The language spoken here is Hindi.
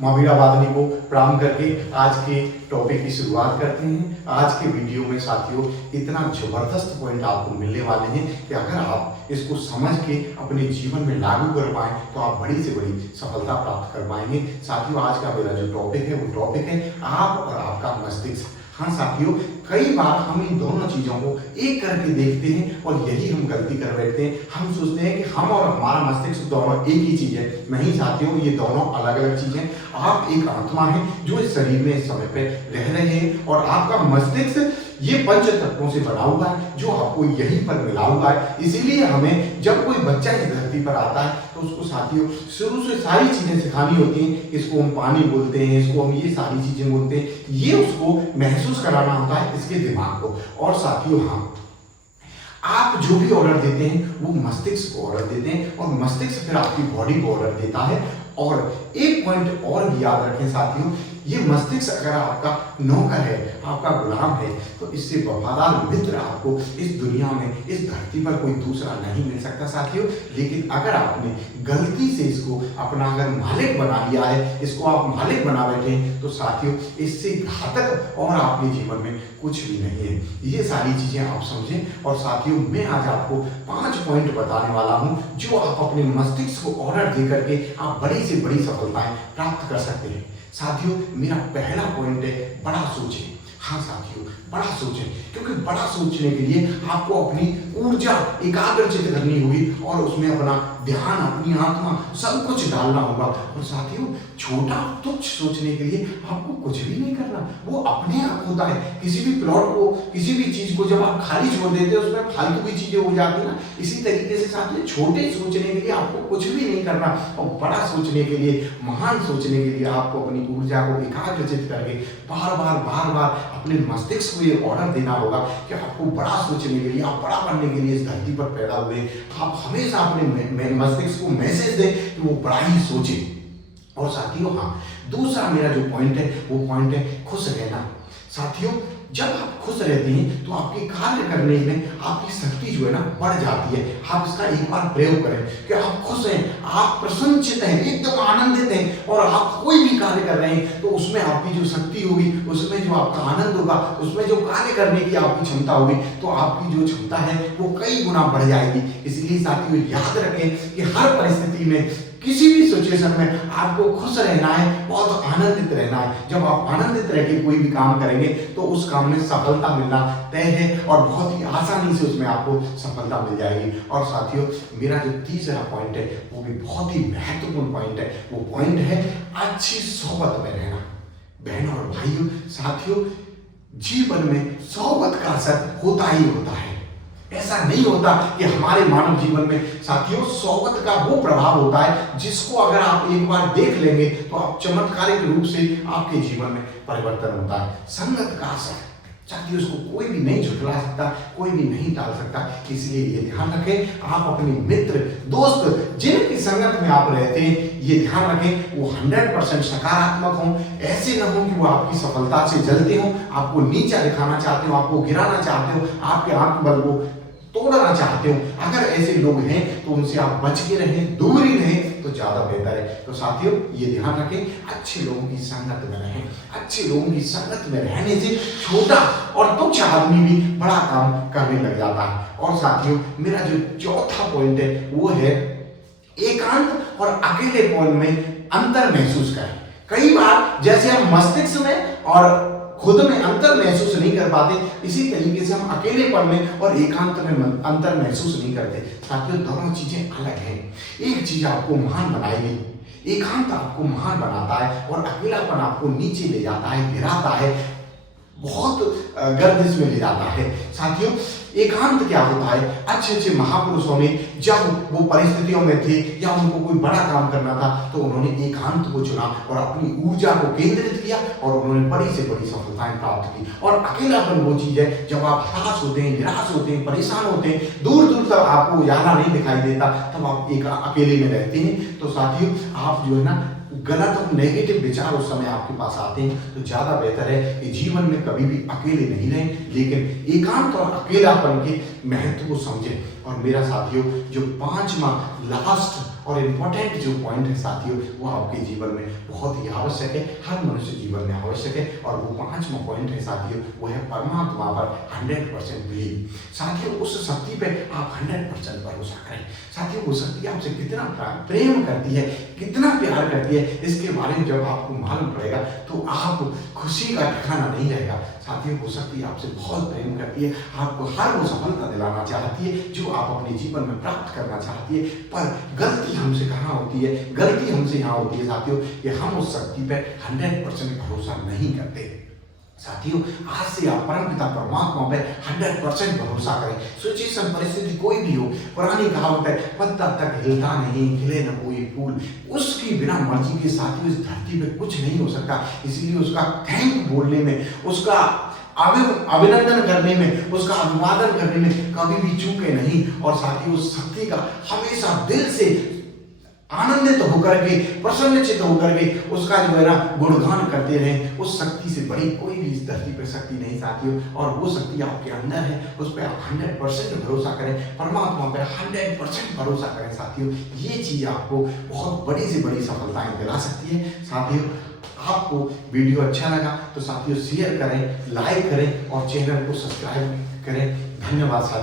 मावीरा वादनी को प्रणाम करके आज के टॉपिक की शुरुआत करते हैं। आज के वीडियो में साथियों इतना जबरदस्त पॉइंट आपको मिलने वाले हैं कि अगर आप इसको समझ के अपने जीवन में लागू कर पाएं तो आप बड़ी से बड़ी सफलता प्राप्त कर पाएंगे। साथियों आज का मेरा जो टॉपिक है वो टॉपिक है आप और आपका मस्तिष्क। हाँ साथियों, कई बार हम इन दोनों चीजों को एक करके देखते हैं और यही हम गलती कर बैठते हैं। हम सोचते हैं कि हम और हमारा मस्तिष्क दोनों एक ही चीज है। नहीं साथियों, ये दोनों अलग अलग चीजें। आप एक आत्मा है जो इस शरीर में इस समय पे रह रहे हैं और आपका मस्तिष्क ये पंच तत्वों से बना हुआ है जो आपको यहीं पर मिला हुआ है। इसीलिए हमें जब कोई बच्चा इस धरती पर आता है तो उसको साथियों शुरू से सारी चीजें सिखानी होती हैं। इसको हम पानी बोलते हैं, इसको हम ये सारी चीजें बोलते हैं। ये उसको महसूस कराना होता है इसके दिमाग को। और साथियों हाँ, आप जो भी ऑर्डर देते हैं वो मस्तिष्क को ऑर्डर देते हैं और मस्तिष्क फिर आपकी बॉडी को ऑर्डर देता है। और एक पॉइंट और भी याद रखें साथियों, ये मस्तिष्क अगर आपका नौकर है, आपका गुलाम है, तो इससे वफादार मित्र आपको इस दुनिया में, इस धरती पर कोई दूसरा नहीं मिल सकता साथियों। लेकिन अगर आपने गलती से इसको अपना अगर मालिक बना लिया है, इसको आप मालिक बना बैठे हैं, तो साथियों इससे घातक और आपके जीवन में कुछ भी नहीं है। ये सारी चीजें आप समझें। और साथियों मैं आज आपको 5 पॉइंट बताने वाला हूं जो आप अपने मस्तिष्क को ऑर्डर दे करके आप बड़ी से बड़ी सफलताएं प्राप्त कर सकते हैं। साथियों मेरा पहला पॉइंट है बड़ा सोचें। हाँ साथियों, बड़ा सोचें, क्योंकि बड़ा सोचने के लिए आपको अपनी ऊर्जा एकाग्रचित करनी होगी और उसमें अपना ध्यान, अपनी आत्मा सब कुछ डालना होगा। और साथियों छोटा तुच्छ सोचने के लिए आपको कुछ भी नहीं करना, वो अपने आप होता है। किसी भी प्लॉट को, किसी भी चीज को जब आप खाली छोड़ देते हैं उसमें फालतू की चीजें हो जाती है ना। इसी तरीके से साथियों छोटे सोचने के लिए आपको कुछ भी नहीं करना और बड़ा सोचने के लिए, महान सोचने के लिए आपको अपनी ऊर्जा को एकाग्रचित करके बार बार अपने मस्तिष्क को ये ऑर्डर देना होगा कि आपको बड़ा सोचने के लिए, आप बड़ा बनने के लिए इस धरती पर पैदा हुए। आप हमेशा अपने मस्तिष्क को मैसेज दें कि वो बड़ा ही सोचे। और साथियों हाँ, दूसरा मेरा जो पॉइंट है वो पॉइंट है खुश रहना। साथियों जब आप खुश रहते हैं तो आपके कार्य करने में आपकी शक्ति जो है ना बढ़ जाती है। आप इसका एक बार प्रयोग करें कि आप खुश हैं, आप प्रसन्नचित हैं, एकदम आनंदित हैं और आप कोई भी कार्य कर रहे हैं तो उसमें आपकी जो शक्ति होगी, उसमें जो आपका आनंद होगा, उसमें जो कार्य करने की आपकी क्षमता होगी, तो आपकी जो क्षमता है वो कई गुना बढ़ जाएगी। इसलिए साथियों याद रखें कि हर परिस्थिति में, किसी भी सिचुएशन में आपको खुश रहना है, बहुत आनंदित रहना है। जब आप आनंदित रह के कोई भी काम करेंगे तो उस काम में सफलता मिलना तय है और बहुत ही आसानी से उसमें आपको सफलता मिल जाएगी। और साथियों मेरा जो तीसरा पॉइंट है वो भी बहुत ही महत्वपूर्ण पॉइंट है। वो पॉइंट है अच्छी सोहबत में रहना। बहनों और भाइयों, साथियों जीवन में सोहबत का असर होता ही होता है। ऐसा नहीं होता कि हमारे मानव जीवन में साथियों सोहबत का वो प्रभाव होता है जिसको अगर आप एक बार देख लेंगे तो आप चमत्कारिक रूप से आपके जीवन में परिवर्तन होता है। संगत का असर साथियों उसको कोई भी नहीं झुठला सकता, कोई भी नहीं टाल सकता। इसलिए ये ध्यान रखें, आप अपने मित्र, दोस्त जिनकी संगत में आप रहते हैं ये ध्यान रखें वो 100% सकारात्मक हों। ऐसे न हो कि वो आपकी सफलता से जलते हो, आपको नीचा दिखाना चाहते हो, आपको गिराना चाहते हो, आपके आत्मबल को तोड़ना चाहते हो। अगर ऐसे लोग हैं तो उनसे आप बच के रहें, दूर ही रहें तो ज्यादा बेहतर है। तो साथियों ये ध्यान रखें, अच्छे लोगों की संगत में रहें। अच्छे लोगों की संगत में रहने से छोटा और तुच्छ आदमी भी बड़ा काम करने लग जाता है। और साथियों मेरा जो चौथा पॉइंट है वो है एकांत और अकेलेपन में अंतर महसूस करें। कई बार जैसे हम मस्तिष्क में और खुद में अंतर महसूस नहीं कर पाते, इसी तरीके से हम अकेलेपन में और एकांत में अंतर महसूस नहीं करते। साथियों दोनों चीजें अलग हैं। एक चीज आपको महान बनाएगी, एकांत आपको महान बनाता है और अकेलापन आपको नीचे ले जाता है, गिराता है, बहुत गर्दिश में ले जाता है। साथियों एकांत क्या होता है, अच्छे अच्छे महापुरुषों ने जब वो परिस्थितियों में थे या उनको कोई बड़ा काम करना था तो उन्होंने एकांत को चुना और अपनी ऊर्जा को केंद्रित किया और उन्होंने बड़ी से बड़ी सफलताएं प्राप्त की। और अकेलापन वो चीज है जब आप हताश होते हैं, निराश होते हैं, परेशान होते हैं, दूर दूर तक आपको उजाला नहीं दिखाई देता, तब आप एक अकेले में रहते हैं। तो साथियों आप जो है ना गलत और नेगेटिव विचार उस समय आपके पास आते हैं तो ज्यादा बेहतर है कि जीवन में कभी भी अकेले नहीं रहें, लेकिन एकांत और अकेलापन के महत्व को समझें। और मेरा साथियों जो 5वां लास्ट और इम्पोर्टेंट जो पॉइंट है साथियों, वो आपके जीवन में बहुत ही आवश्यक है, हर मनुष्य जीवन में आवश्यक है। और वो 5वां पॉइंट है साथियों, वो है परमात्मा पर 100% बिलीव। साथियों, उस शक्ति पे आप 100% भरोसा करें। साथियों, वो शक्ति आपसे कितना प्रेम करती है, कितना प्यार करती है, इसके बारे में जब आपको मालूम पड़ेगा तो आप खुशी का ठिकाना नहीं रहेगा। साथियों, वो शक्ति आपसे बहुत प्रेम करती है, आपको हर वो सफलता दिलाना चाहती है जो आप अपने जीवन में प्राप्त करना चाहती है। पर गलती हमसे कहाँ होती है? गलती हमसे यहाँ होती है साथियों कि हम उस शक्ति पे 100% भरोसा नहीं करते। साथियों, आज से आप परमपिता परमात्मा पे 100% भरोसा करें। सिचुएशन परिस्थिति कोई भी हो, पुरानी कहावत है, पत्ता तक हिलता नहीं, खिले न कोई फूल। उसकी बिना मर्जी के साथियों इस धरती पे कुछ नहीं हो सकता। इसीलिए उसका थैंक बोलने में, उसका अभिनंदन करने में, उसका अभिवादन करने में कभी भी चूके नहीं। और साथियों, उस शक्ति का हमेशा दिल से आनंदित होकर के, प्रसन्नचित होकर के उसका जो है ना गुणगान करते रहें। उस शक्ति से बड़ी कोई भी इस धरती पर शक्ति नहीं साथियों, और वो शक्ति आपके अंदर है, उस पर आप 100% भरोसा करें, परमात्मा पर 100% भरोसा करें। साथियों, ये चीज आपको बहुत बड़ी से बड़ी सफलताएं दिला सकती है। साथियों, आपको वीडियो अच्छा लगा तो साथियों शेयर करें, लाइक करें और चैनल को सब्सक्राइब करें। धन्यवाद साथियों।